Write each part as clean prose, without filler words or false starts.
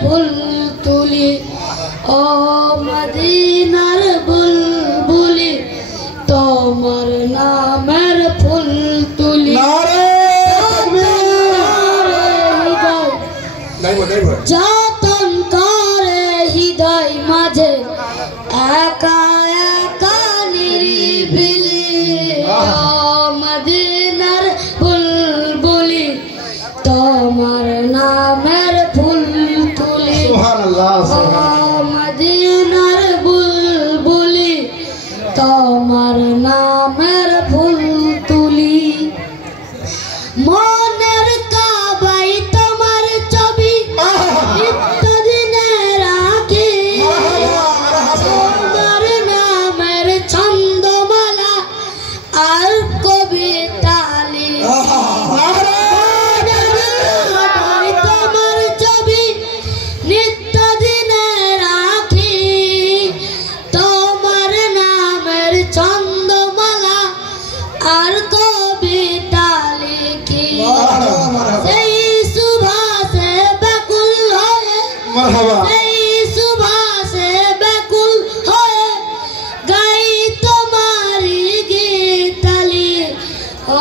ফুল তুলি ও মদিনার বুলবুলি তোমার নামের ফুল তুলি যতন করে হৃদয় মাঝে একা একা নিরিবিলি ও মদিনার বুলবুলি তোমার নামের ফুল তুলি ও মদিনার বুলবুলি তোমার নামের ফুল তুলি মনের কাবাই তোমার ছবি নিত্যদিনে রাখি তোমার নামের ছন্দমালা আর কবিতা তোমার ছবি নিত্যদিনে রাখি তোমার নামের ছন্দমালা আর কবিতা লিখি সেই সুভাষে ব্যাকুল হয়ে সেই সুভাষে ব্যাকুল হয়ে গাই তোমারি গীতালি ও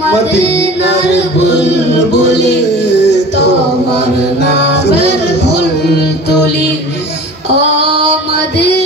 মদিনার বুলবুলি তোমার নামের ফুল তুলি ও মদিনা